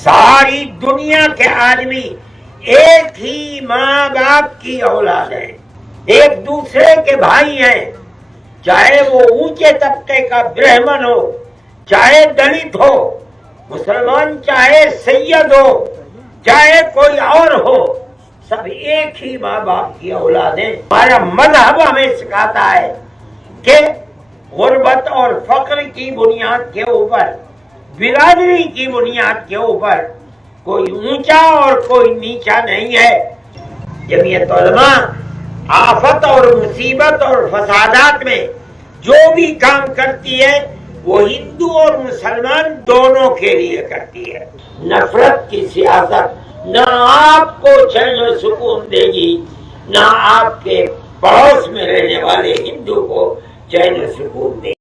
सारी दुनिया के आदमी एक ही माँ बाप की औलाद है, एक दूसरे के भाई हैं, चाहे वो ऊंचे तबके का ब्राह्मण हो, चाहे दलित हो, मुसलमान चाहे सैयद हो, चाहे कोई और हो, सब एक ही माँ बाप की औलाद है। हमारा मजहब हमें सिखाता है कि गुर्बत और फक्र की बुनियाद के ऊपर, बिरादरी की बुनियाद के ऊपर कोई ऊंचा और कोई नीचा नहीं है। जमीयत उलमा आफत और मुसीबत और फसादात में जो भी काम करती है वो हिंदू और मुसलमान दोनों के लिए करती है। नफरत की सियासत न आपको चैन और सुकून देगी, न आपके पड़ोस में रहने वाले हिंदू को चैन और सुकून देगी।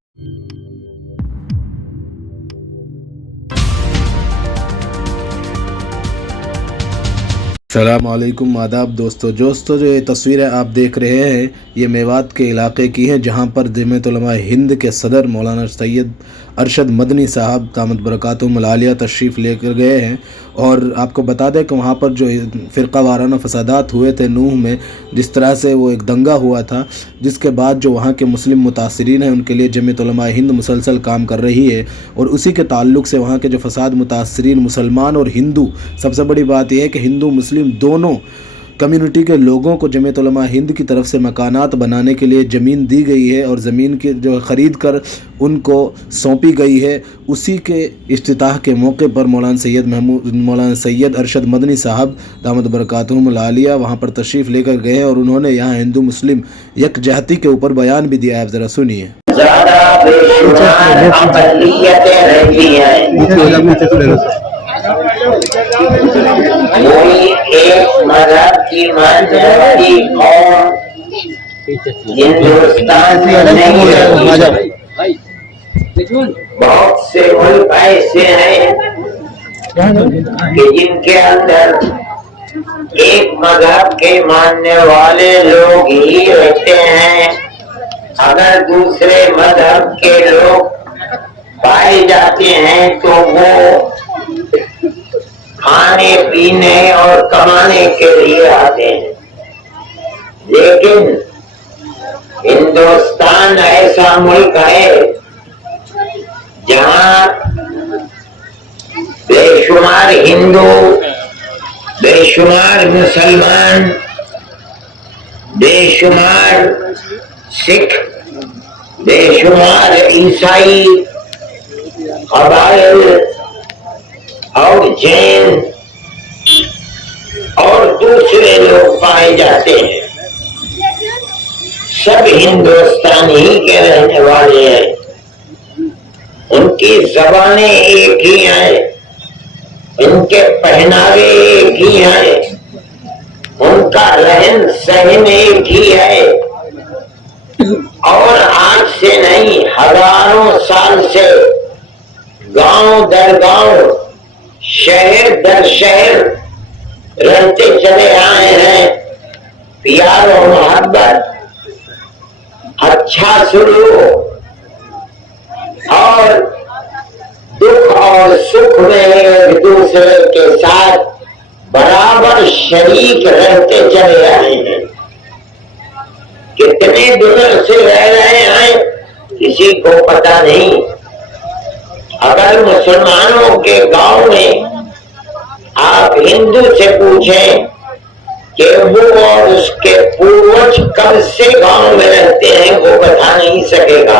अस्सलामुअलैकुम आदाब दोस्तों जो ये तस्वीरें आप देख रहे हैं ये मेवात के इलाके की हैं, जहां पर जमीयत उलमा हिंद के सदर मौलाना सैयद अरशद मदनी साहब दामत बरकातुहुमुल आलिया तशरीफ़ लेकर गए हैं। और आपको बता दें कि वहाँ पर जो फ़िरका वाराना फसादात हुए थे नूह में, जिस तरह से वो एक दंगा हुआ था, जिसके बाद जो वहाँ के मुस्लिम मुतासरीन हैं उनके लिए जमीयत उलमा हिंद मुसलसल काम कर रही है। और उसी के ताल्लुक़ से वहाँ के जो फसाद मुतासरीन मुसलमान और हिंदू, सबसे बड़ी बात यह है कि हिंदू मुस्लिम दोनों कम्युनिटी के लोगों को जमीयत उलमा हिंद की तरफ से मकानात बनाने के लिए ज़मीन दी गई है और ज़मीन के जो ख़रीद कर उनको सौंपी गई है। उसी के इफ्तिताह के मौके पर मौलाना सैयद अरशद मदनी साहब दामत बरकातुहुमुल आलिया वहाँ पर तशरीफ़ लेकर गए हैं और उन्होंने यहाँ हिंदू मुस्लिम यकजहती के ऊपर बयान भी दिया है। आप ज़रा सुनिए। कोई एक मजहब की मानने वाली कौम हिंदुस्तान में नहीं है। बहुत से मुल्क ऐसे हैं कि जिनके अंदर एक मजहब के मानने वाले लोग ही रहते हैं। अगर दूसरे मजहब के लोग पाए जाते हैं तो वो खाने पीने और कमाने के लिए आते हैं। लेकिन हिंदुस्तान ऐसा मुल्क है जहां बेशुमार हिंदू, बेशुमार मुसलमान, बेशुमार सिख, बेशुमार ईसाई, कबाइल और जैन और दूसरे लोग पाए जाते हैं। सब हिंदुस्तान ही के रहने वाले हैं। उनकी जबानें एक ही हैं, उनके पहनावे एक ही हैं, उनका रहन सहन एक ही है। और आज से नहीं, हजारों साल से गांव दर गांव, शहर दर शहर रहते चले आए हैं। प्यार और मोहब्बत, अच्छा सलूक और दुख और सुख में एक दूसरे के साथ बराबर शरीक रहते चले आए हैं। कितने दिनों से रह रहे हैं किसी को पता नहीं। अगर मुसलमानों के गांव में आप हिंदू से पूछें कि वो और उसके पूर्वज कब से गांव में रहते हैं, वो बता नहीं सकेगा।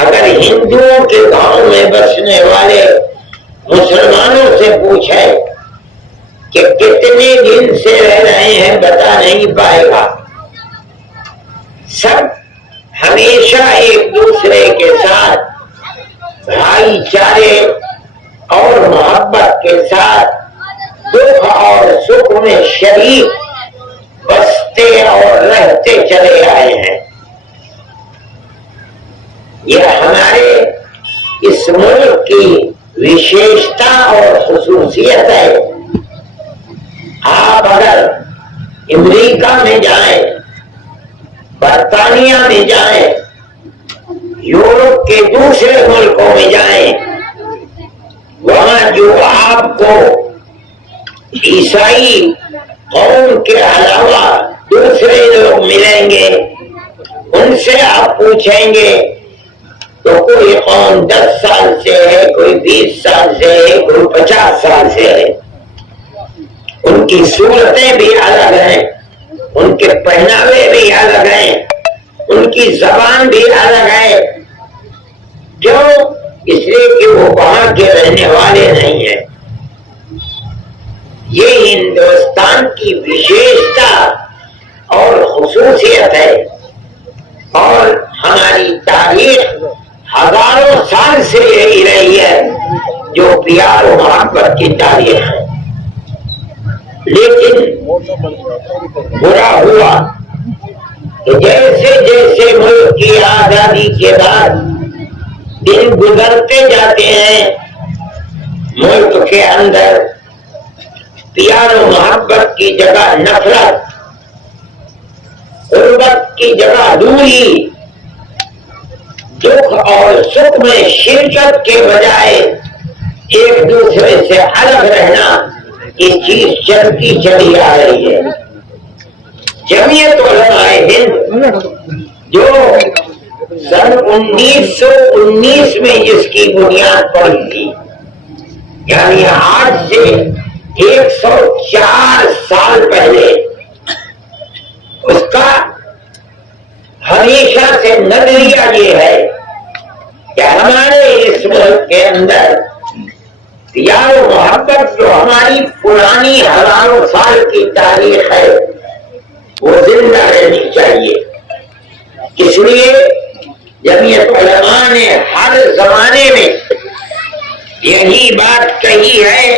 अगर हिंदुओं के गांव में बसने वाले मुसलमानों से पूछें कि कितने दिन से रह रहे हैं, बता नहीं पाएगा। सब हमेशा एक दूसरे के साथ भाईचारे और मोहब्बत के साथ दुख और सुख में शरीक बसते और रहते चले आए हैं। यह हमारे इस मुल्क की विशेषता और खुसूसियत है। आप अगर अमेरिका में जाएं, बर्तानिया में जाएं, यूरोप के दूसरे मुल्कों में जाएं, वहां जो آپ کو عیسائی قوم کے علاوہ دوسرے لوگ ملیں گے، ان سے آپ پوچھیں گے تو کوئی قوم 10 سال سے ہے، کوئی 20 سال سے ہے، کوئی 50 سال سے ہے. ان کی صورتیں بھی الگ ہیں، ان کے پہناوے بھی الگ ہیں، ان کی زبان بھی الگ ہے. کیوں؟ اس لیے کہ وہ وہاں کے رہنے والے نہیں ہیں. یہ ہندوستان کی وشیشتا اور خصوصیت ہے، اور ہماری تاریخ ہزاروں سال سے یہی رہی ہے جو پیار و محبت کی تاریخ ہے. لیکن برا ہوا کہ جیسے جیسے ملک کی آزادی کے بعد دن گزرتے جاتے ہیں، ملک کے اندر پیار و محبت کی جگہ نفرت، غربت کی جگہ دوری، دکھ اور سکھ میں شرکت کے بجائے ایک دوسرے سے الگ رہنا، یہ چیز چلتی چلی آ رہی ہے. جمعیت علماء ہند جو سن 1919 میں جس کی بنیاد پڑی تھی، یعنی آج سے 104 سال پہلے، اس کا ہمیشہ سے نظریہ یہ ہے کہ ہمارے اس ملک کے اندر پیار و محبت جو ہماری پرانی ہزاروں سال کی تاریخ ہے وہ زندہ رہنی چاہیے. اس لیے جمعیت علماء نے ہر زمانے میں یہی بات کہی ہے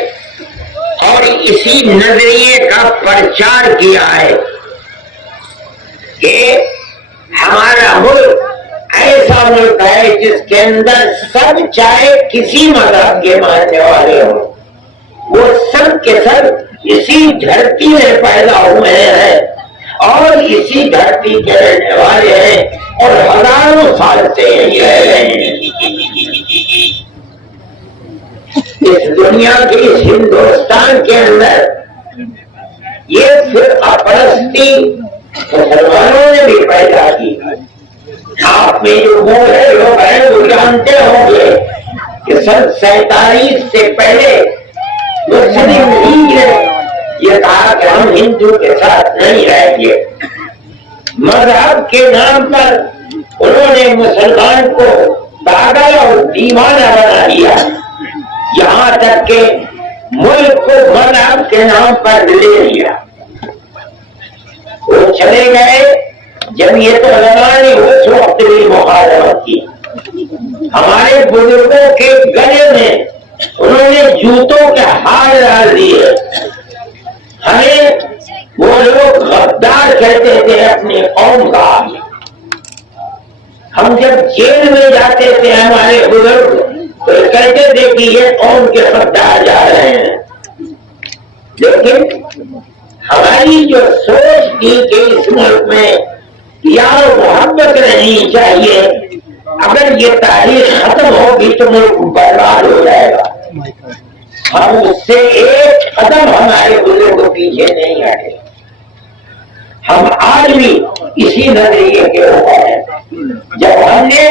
اور اسی نظریے کا پرچار کیا ہے کہ ہمارا ملک ایسا ملک ہے جس کے اندر سب چاہے کسی مذہب کے ماننے والے ہوں، وہ سب کے سب اسی دھرتی میں پیدا ہوئے ہیں اور اسی دھرتی کے رہنے والے ہیں اور ہزاروں سال سے یہی رہ رہے ہیں. اس دنیا کے اس ہندوستان کے اندر یہ فرقہ پرستی مسلمانوں نے بھی پیدا کی. آپ میں جو بوڑھے لوگ ہیں وہ جانتے ہوں گے کہ سن 47 سے پہلے مسلم لیگ نے یہ کہا کہ ہم ہندو کے ساتھ نہیں رہیں گے. مذہب کے نام پر انہوں نے مسلمان کو پاگل اور دیوانہ بنا دیا، یہاں تک کہ ملک کو مذہب کے نام پر لے لیا. وہ چلے گئے، جمعیت علماء نے اس وقت بھی مخالفت کی. ہمارے بزرگوں کے گلے میں انہوں نے جوتوں کے ہار ڈال دیے. ہمیں وہ لوگ غدار کہتے تھے اپنی قوم کا. ہم جب جیل میں جاتے تھے ہمارے بزرگ تو کہتے تھے کہ یہ قوم کے غدار جا رہے ہیں. لیکن ہماری جو سوچ تھی کہ اس ملک میں پیار و محبت رہنی چاہیے، اگر یہ تاریخ ختم ہوگی تو ملک برباد ہو جائے گا. ہم اس سے ایک قدم ہمارے بزرگ پیچھے نہیں ہٹے. ہم آج بھی اسی نظریے کے اوپر ہیں. جب ہم نے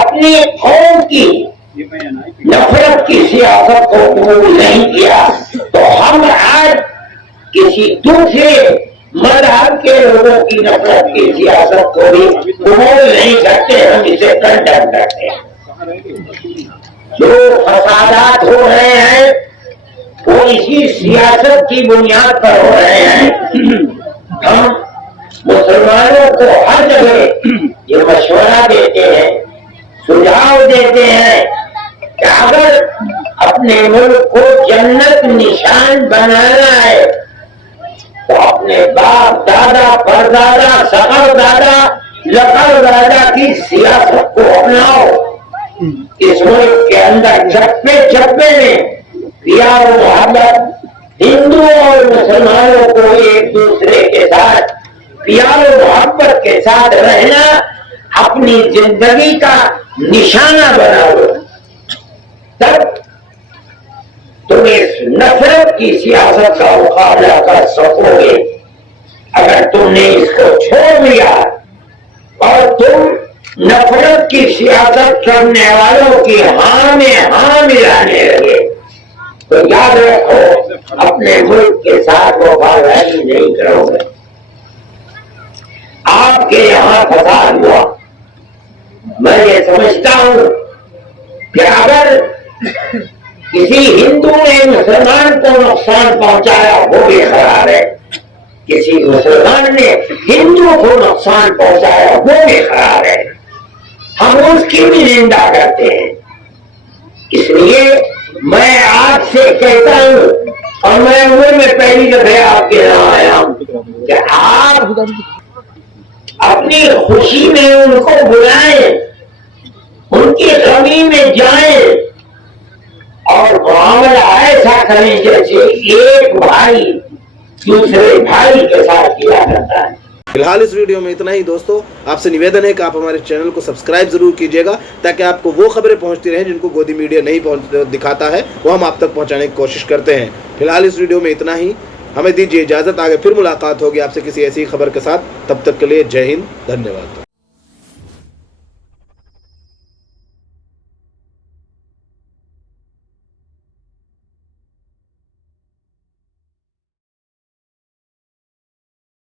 اپنی قوم کی نفرت کی سیاست کو قبول نہیں کیا تو ہم آج کسی دوسرے مذہب کے لوگوں کی نفرت کی سیاست کو بھی قبول نہیں کرتے، ہم اسے کنڈم کرتے ہیں. جو فسادات ہو رہے ہیں وہ اسی سیاست کی بنیاد پر ہو رہے ہیں. ہم مسلمانوں کو ہر جگہ یہ مشورہ دیتے ہیں، سجھاؤ دیتے ہیں کہ اگر اپنے ملک کو جنت نشان بنانا ہے تو اپنے باپ دادا پردادا سقر دادا لقر دادا کی سیاست کو اپناؤ. اس ملک کے اندر چپے چپے میں پیار و محبت، ہندوؤں اور مسلمانوں کو ایک دوسرے کے ساتھ پیار و محبت کے ساتھ رہنا اپنی زندگی کا نشانہ بناؤ. تب تمہیں नफरत की सियासत का मुकाबला कर सकोगे। अगर तुमने इसको छोड़ दिया और तुम नफरत की सियासत करने वालों की हाँ में हाँ मिलाने लगे तो याद रखो अपने मुल्क के साथ वफादारी नहीं करोगे। आपके यहाँ फसाद हुआ, मैं ये समझता हूँ कि अगर किसी हिंदू ने मुसलमान को नुकसान पहुंचाया वो भी खराब है, किसी मुसलमान ने हिंदू को नुकसान पहुंचाया वो भी खराब है, हम उसकी भी निंदा करते हैं। इसलिए मैं आपसे कहता हूँ और मैं उम्र में पहली दफे आपके यहाँ आया हूँ कि आप अपनी खुशी में उनको बुलाएं, उनकी कमी में जाएं और मामला ऐसा करें जैसे एक भाई दूसरे भाई के साथ किया करता है। फिलहाल इस वीडियो में इतना ही दोस्तों। आपसे निवेदन है कि आप हमारे चैनल को सब्सक्राइब जरूर कीजिएगा ताकि आपको वो खबरें पहुंचती रहें जिनको गोदी मीडिया नहीं दिखाता है, वो हम आप तक पहुंचाने की कोशिश करते हैं। फिलहाल इस वीडियो में इतना ही, हमें दीजिए इजाज़त। आगे फिर मुलाकात होगी आपसे किसी ऐसी खबर के साथ। तब तक के लिए जय हिंद, धन्यवाद।